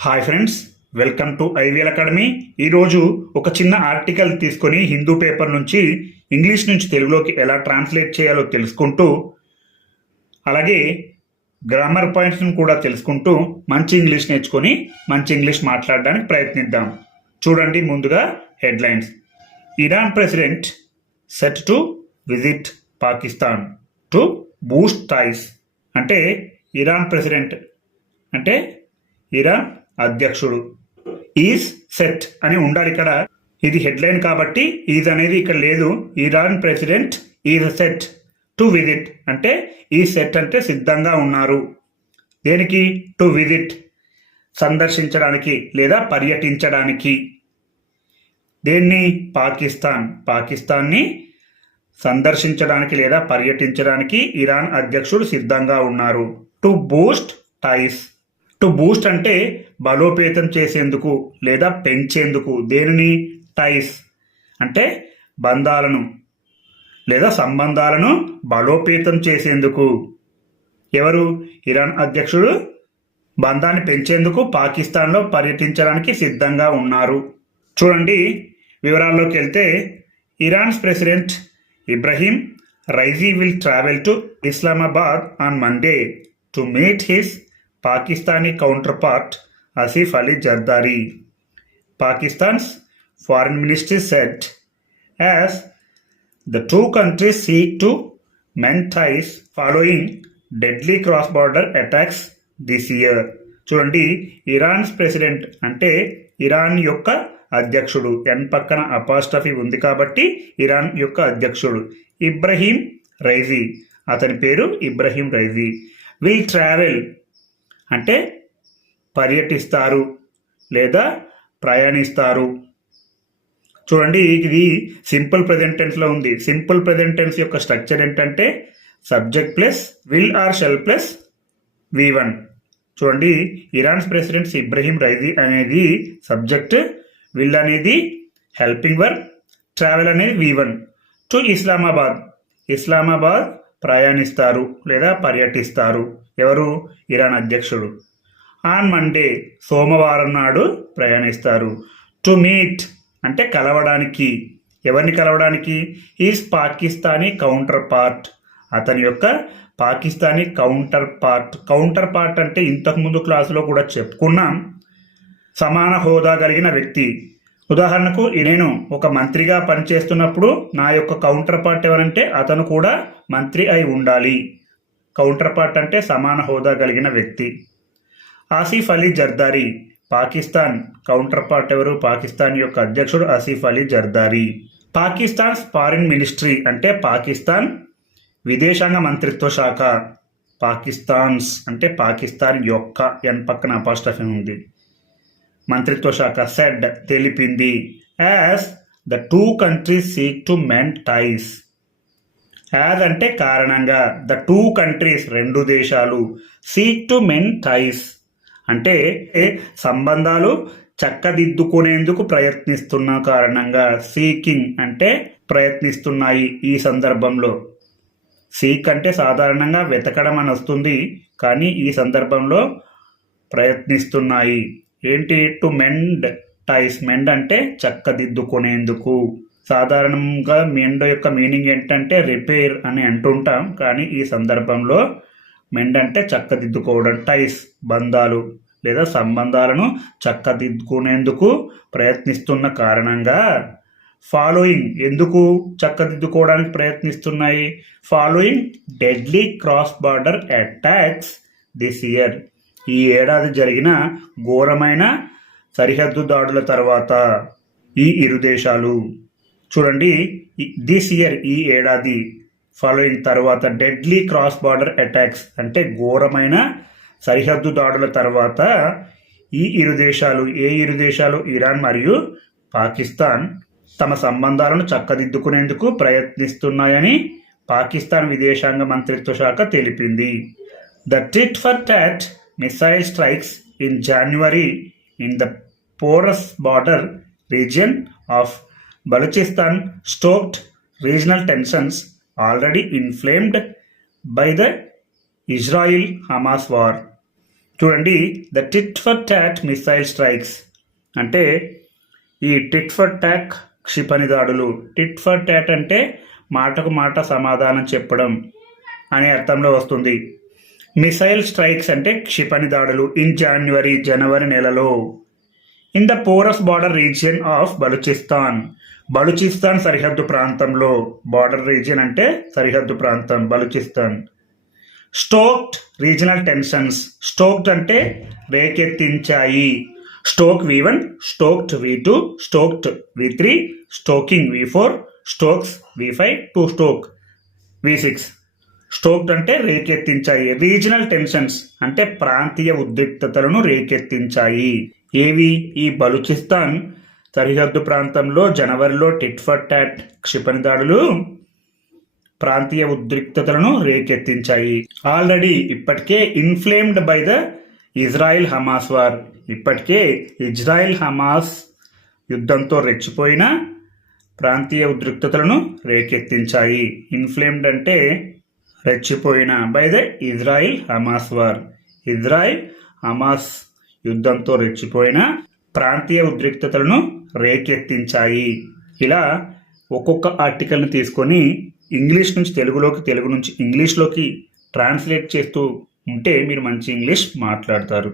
Hi friends welcome to IVL academy ఈరోజు ఒక చిన్న ఆర్టికల్ తీసుకొని హిందూ పేపర్ నుంచి ఇంగ్లీష్ నుంచి తెలుగులోకి ఎలా ట్రాన్స్లేట్ చేయాలో తెలుసుకుంటూ అలాగే గ్రామర్ పాయింట్స్ని కూడా తెలుసుకుంటూ మంచి ఇంగ్లీష్ నేర్చుకొని మంచి ఇంగ్లీష్ మాట్లాడడానికి ప్రయత్నిద్దాం. చూడండి ముందుగా headlines Iran president set to visit Pakistan to boost ties అంటే ఇరాన్ ప్రెసిడెంట్ అంటే ఇరాన్ అధ్యక్షుడు. ఈజ్ సెట్ అని ఉండాలి ఇక్కడ ఇది హెడ్లైన్ కాబట్టి ఈజ్ అనేది ఇక్కడ లేదు. Iran president is set. To visit అంటే ఈ సెట్ అంటే సిద్ధంగా ఉన్నారు. దేనికి? To visit. సందర్శించడానికి లేదా పర్యటించడానికి. దేన్ని? పాకిస్తాన్. పాకిస్తాన్ని సందర్శించడానికి లేదా పర్యటించడానికి ఇరాన్ అధ్యక్షుడు సిద్ధంగా ఉన్నారు. To boost ties. To boost అంటే బలోపేతం చేసేందుకు లేదా పెంచేందుకు దేనిని? టైస్ అంటే బంధాలను లేదా సంబంధాలను బలోపేతం చేసేందుకు. ఎవరు? ఇరాన్ అధ్యక్షుడు. బంధాన్ని పెంచేందుకు పాకిస్తాన్లో పర్యటించడానికి సిద్ధంగా ఉన్నారు. చూడండి వివరాల్లోకి వెళ్తే Iran's president Ebrahim Raisi will travel to Islamabad on Monday to meet his Pakistani counterpart Asif Ali Zardari. Pakistan's foreign ministry said as The two countries seek to mend ties following deadly cross-border attacks this year చూడండి Iran's president అంటే Iran యొక్క అధ్యక్షుడు. ఎన్ పక్కన అపాస్టఫీ ఉంది కాబట్టి Iran యొక్క అధ్యక్షుడు. ఇబ్రహీం రైజీ. అతని పేరు ఇబ్రహీం రైజీ. విల్ ట్రావెల్ అంటే పర్యటిస్తారు లేదా ప్రయాణిస్తారు. చూడండి ఇది సింపుల్ ప్రజెంట్ టెన్స్లో ఉంది. సింపుల్ ప్రజెంట్ టెన్స్ యొక్క స్ట్రక్చర్ ఏంటంటే subject plus will or shall plus V one. చూడండి ఇరాన్స్ ప్రెసిడెంట్స్ ఇబ్రహీం రైజీ అనేది సబ్జెక్ట్ విల్ అనేది హెల్పింగ్ వర్క్ ట్రావెల్ అనేది V one. To Islamabad. Islamabad ప్రయాణిస్తారు లేదా పర్యటిస్తారు. ఎవరు? ఇరాన్ అధ్యక్షుడు. ఆన్ మండే సోమవారం నాడు ప్రయాణిస్తారు. టు మీట్ అంటే కలవడానికి. ఎవరిని కలవడానికి? Is Pakistani counterpart. అతని యొక్క Pakistani counter part. Counter part అంటే ఇంతకుముందు క్లాసులో కూడా చెప్పుకున్నాం. సమాన హోదా కలిగిన వ్యక్తి. ఉదాహరణకు నేను ఒక మంత్రిగా పనిచేస్తున్నప్పుడు నా యొక్క కౌంటర్ పార్ట్ ఎవరంటే అతను కూడా మంత్రి అయి ఉండాలి. కౌంటర్ పార్ట్ అంటే సమాన హోదా కలిగిన వ్యక్తి. ఆసిఫ్ అలీ జర్దారీ పాకిస్తాన్ కౌంటర్ పార్ట్ ఎవరు? పాకిస్తాన్ యొక్క అధ్యక్షుడు ఆసిఫ్ అలీ జర్దారీ. పాకిస్తాన్ ఫారిన్ మినిస్ట్రీ అంటే పాకిస్తాన్ విదేశాంగ మంత్రిత్వ శాఖ. పాకిస్తాన్స్ అంటే పాకిస్తాన్ యొక్క ఎన్ పక్కన అపాస్టఫీ ఉంది మంత్రిత్వ శాఖ సెడ్ తెలిపింది. As the two countries seek to mend ties as అంటే కారణంగా ద టూ కంట్రీస్ రెండు దేశాలు సీక్ టు మెన్ టైస్ అంటే సంబంధాలు చక్కదిద్దుకునేందుకు ప్రయత్నిస్తున్న కారణంగా సీకింగ్ అంటే ప్రయత్నిస్తున్నాయి ఈ సందర్భంలో. సీక్ అంటే సాధారణంగా వెతకడం అని వస్తుంది కానీ ఈ సందర్భంలో ప్రయత్నిస్తున్నాయి. ఏంటి టు మెండ్ టైస్ మెండ్ అంటే చక్కదిద్దుకునేందుకు. సాధారణంగా మెండ్ యొక్క మీనింగ్ ఏంటంటే రిపేర్ అని అంటుంటాం కానీ ఈ సందర్భంలో మెండ్ అంటే చక్కదిద్దుకోవడం టైస్ బంధాలు లేదా సంబంధాలను చక్కదిద్దుకునేందుకు ప్రయత్నిస్తున్న కారణంగా ఫాలోయింగ్ ఎందుకు చక్కదిద్దుకోవడానికి ప్రయత్నిస్తున్నాయి? Following deadly cross border attacks this year ఈ ఏడాది జరిగిన ఘోరమైన సరిహద్దు దాడుల తర్వాత ఈ ఇరు దేశాలు. చూడండి దిస్ ఇయర్ ఈ ఏడాది ఫాలోయింగ్ తర్వాత డెడ్లీ క్రాస్ బార్డర్ అటాక్స్ అంటే ఘోరమైన సరిహద్దు దాడుల తర్వాత ఈ ఇరు దేశాలు ఏ ఇరు దేశాలు ఇరాన్ మరియు పాకిస్తాన్ తమ సంబంధాలను చక్కదిద్దుకునేందుకు ప్రయత్నిస్తున్నాయని పాకిస్తాన్ విదేశాంగ మంత్రిత్వ శాఖ తెలిపింది. The tit for tat missile strikes in January in the porous border region of Balochistan stoked regional tensions already inflamed by the Israel Hamas war. చూడండి the tit for tat missile strikes. అంటే ఈ tit for talk క్షిపణి దాడులు tit for taught అంటే మాటకు మాట సమాధానం చెప్పడం అనే అర్థంలో వస్తుంది. మిసైల్ స్ట్రైక్స్ అంటే క్షిపణి దాడులు ఇన్ జాన్వరి జనవరి నెలలో. In the porous border region of Balochistan. Balochistan సరిహద్దు ప్రాంతంలో. బార్డర్ రీజియన్ అంటే సరిహద్దు ప్రాంతం Balochistan. Stoked regional tensions. Stoked అంటే రేకెత్తించాయి. Stoke V one stoked V two stoked V three stoking V four stokes V five to stoke. V six. Stoked అంటే రేకెత్తించాయి. Regional tensions అంటే ప్రాంతీయ ఉద్రిక్తతలను రేకెత్తించాయి. ఏవి? ఈ బలూచిస్తాన్ సరిహద్దు ప్రాంతంలో జనవరిలో టిట్ ఫర్ టాట్ క్షిపణి దాడులు ప్రాంతీయ ఉద్రిక్తతలను రేకెత్తించాయి. ఆల్రెడీ ఇప్పటికే inflamed by the Israel Hamas war. ఇప్పటికే ఇజ్రాయిల్ హమాస్ యుద్ధంతో రెచ్చిపోయిన ప్రాంతీయ ఉద్రిక్తతలను రేకెత్తించాయి. ఇన్ఫ్లేమ్డ్ అంటే రెచ్చిపోయిన by the Israel Hamas war Israel Hamas యుద్ధంతో రెచ్చిపోయిన ప్రాంతీయ ఉద్రిక్తతలను రేకెత్తించాయి. ఇలా ఒక్కొక్క ఆర్టికల్ని తీసుకొని ఇంగ్లీష్ నుంచి తెలుగులోకి తెలుగు నుంచి ఇంగ్లీష్లోకి ట్రాన్స్లేట్ చేస్తూ ఉంటే మీరు మంచి ఇంగ్లీష్ మాట్లాడతారు.